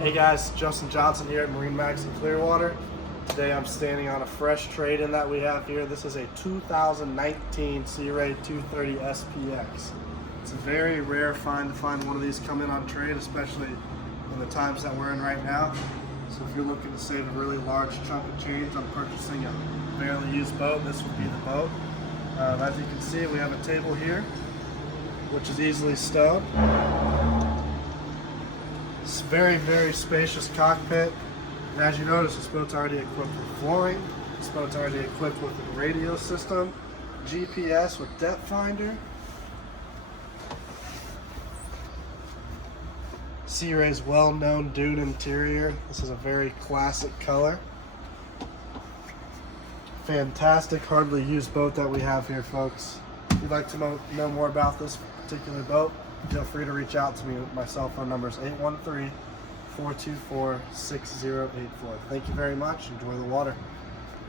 Hey guys, Justin Johnson here at MarineMax in Clearwater. Today I'm standing on a fresh trade-in that we have here. This is a 2019 Sea Ray 230 SPX. It's a very rare find to find one of these come in on trade, especially in the times that we're in right now. So if you're looking to save a really large chunk of change on purchasing a barely used boat, this would be the boat. As you can see, we have a table here, which is easily stowed. It's very, very spacious cockpit. And as you notice, this boat's already equipped with flooring. This boat's already equipped with a radio system, GPS with depth finder. Sea Ray's well-known dune interior. This is a very classic color. Fantastic, hardly used boat that we have here, folks. If you'd like to know more about this particular boat, feel free to reach out to me. My cell phone number is 813-424-6084. Thank you very much. Enjoy the water.